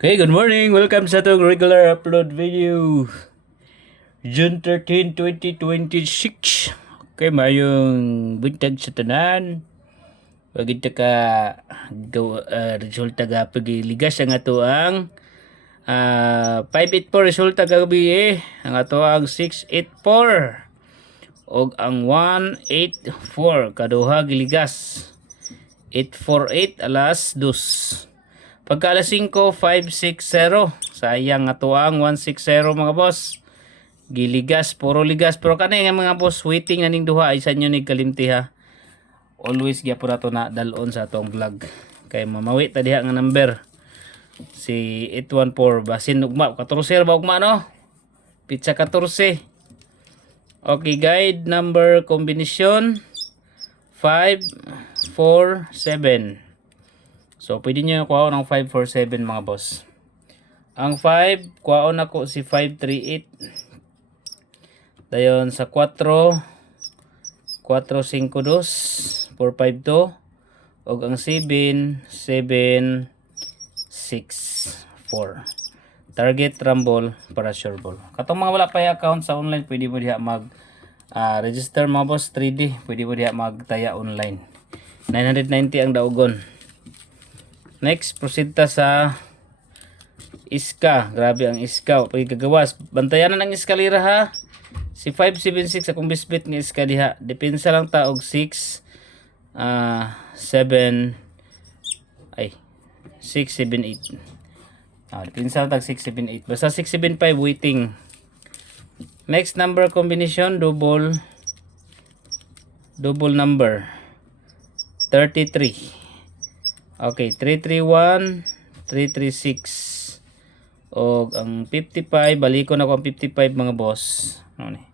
Okay, good morning. Welcome sa itong regular upload video. June 13, 2026. Okay, mayong buntag sa tanan. Pagita ka resulta ga pagiligas ang ato ang 584 resulta gabi ang ato ang 684 og ang 184 kaduha giligas 848 alas 2. Pagka alas 5, 560. Sayang nga tuang 160 mga boss. Giligas, puro ligas. Pero kanay nga mga boss, waiting na ning duha. Isa nyo ni kalimti ha. Always gyapon nato na dalon sa atong vlog. Kay mamawi ta diha nga number. Si 814. Basin ugma. 14 ba ugma no? Pizza 14. Okay, guide number combination 5, 4, 7. So, pwede nyo kuhaon ng 547 mga boss. Ang 5, kuhaon ako si 538. Dayon sa 4, 452, 452. O ang 7, 7, 6, 4. Target, rumble, para sure ball. Katong mga wala pa account sa online, pwede mo diha mag register mga boss 3D. Pwede mo diha magtaya online. 990 ang daugon. Next, proceed ta sa iska. Grabe ang iska. Pagkagawas. Bantayanan ang iskalira ha. Si 576 akong bisbit ng iska diha. Depensa lang ta og 6, 7, 6, 7, 8. Depensa lang ta 6, 7, 8. Basta 6, 7, 5 waiting. Next number combination, double number. 33. Okay, 331, 336. O ang 55, balikon ako ang 55 mga boss. Ano ni?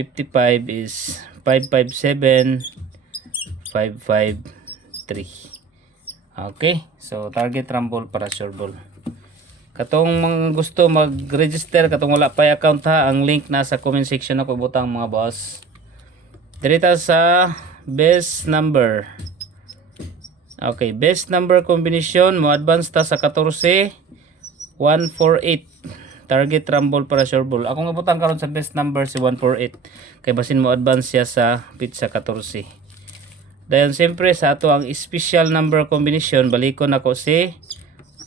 55 is 557, 553. Okay, so target rumble para sure ball. Katong mga gusto mag-register, katong wala pa account ha, ang link nasa comment section ako butang mga boss. Dirita sa best number. Okay, best number combination mo advance ta sa 14, 148. Target rumble para sure ball. Ako nga butang karon sa best number si 148. Kay basin mo advance siya sa pizza 14. Dayon siyempre sa ato ang special number combination, balikon ako si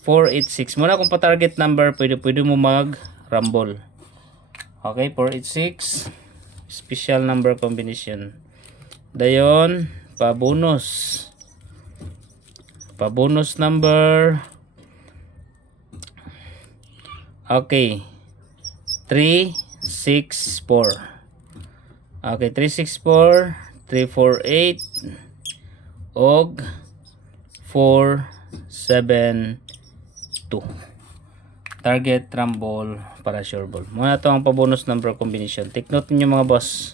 486. Muna kung pa-target number, pwede mo mag rumble. Okay, 486. Special number combination. Dayon pa-bonus. Pa-bonus number. Okay. 364. Okay, 364, 348 og 472. Target rumble para sure ball. Muna to ang pa-bonus number combination. Take note niyo mga boss.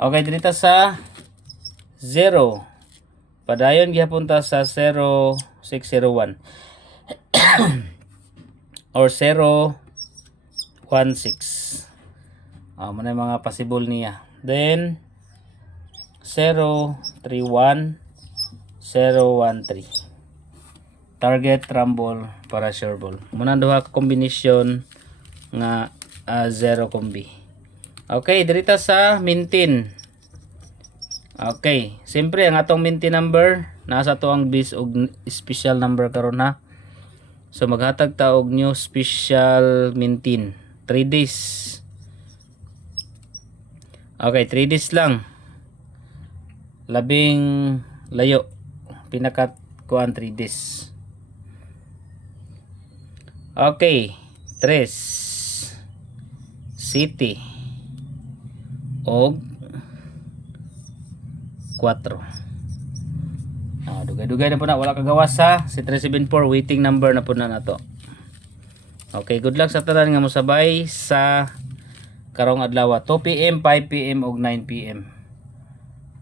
Okay, dito sa 0. Padayon gihapon ta sa 0601 or 016. Muna yung mga possible niya. Then 031, 013. Target rumble para sure ball. Muna duha combination nga 0 kombi. Okay, dirita sa mintin. Okay, siyempre ang atong minti number nasa to ang base og special number karon ha. So maghatag ta og new special mintin 3 days. Okay, 3 days lang. Labing layo. Pinakat kuan 3 days. Okay, 3 city og 4. Dugay-dugay na po na. Wala kagawas ha. Si 374 waiting number na po na to. Okay, good luck sa tanan nga mosabay sa karong adlaw. 2 PM, 5 PM ug 9 PM.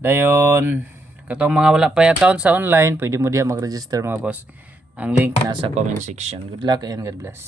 Dayon, katong mga wala pa account sa online, pwede mo diha mag-register mga boss. Ang link nasa comment section. Good luck and God bless.